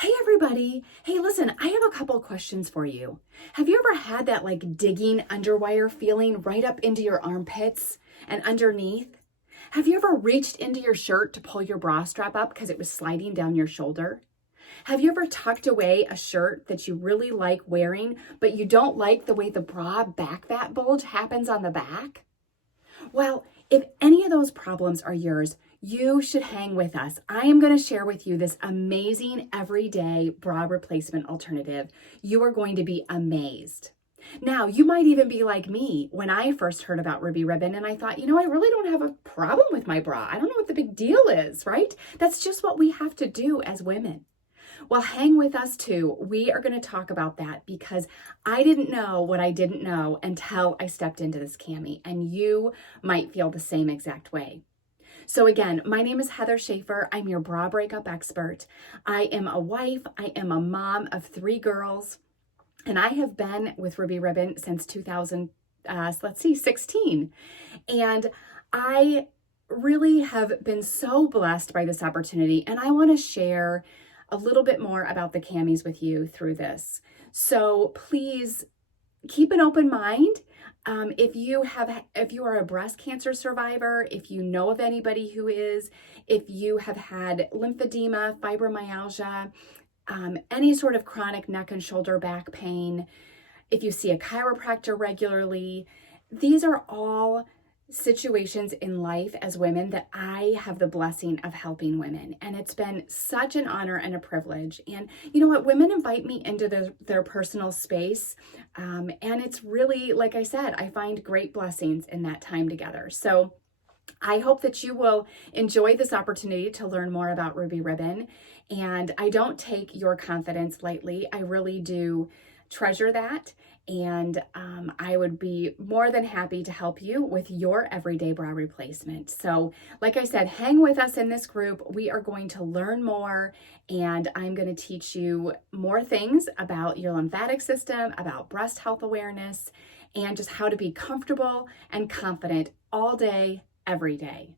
Hey everybody. Hey, listen, I have a couple questions for you. Have you ever had that digging underwire feeling right up into your armpits and underneath? Have you ever reached into your shirt to pull your bra strap up because it was sliding down your shoulder? Have you ever tucked away a shirt that you really like wearing, but you don't like the way the bra back fat bulge happens on the back? Well, if any of those problems are yours, you should hang with us. I am going to share with you this amazing everyday bra replacement alternative. You are going to be amazed. Now, you might even be like me when I first heard about Ruby Ribbon and I thought, I really don't have a problem with my bra. I don't know what the big deal is, right? That's just what we have to do as women. Well, hang with us too. We are going to talk about that because I didn't know what I didn't know until I stepped into this cami, and you might feel the same exact way. So again, my name is Heather Schaefer. I'm your bra breakup expert. I am a wife. I am a mom of 3 girls, and I have been with Ruby Ribbon since 2016. And I really have been so blessed by this opportunity, and I want to share a little bit more about the camis with you through this. So please keep an open mind. If you are a breast cancer survivor, if you know of anybody who is, if you have had lymphedema, fibromyalgia, any sort of chronic neck and shoulder back pain, if you see a chiropractor regularly, these are all situations in life as women that I have the blessing of helping women. And it's been such an honor and a privilege. And you know what? Women invite me into their personal space. And it's really, like I said, I find great blessings in that time together. So I hope that you will enjoy this opportunity to learn more about Ruby Ribbon. And I don't take your confidence lightly. I really do treasure that. And I would be more than happy to help you with your everyday bra replacement. So like I said, hang with us in this group. We are going to learn more, and I'm going to teach you more things about your lymphatic system, about breast health awareness, and just how to be comfortable and confident all day, every day.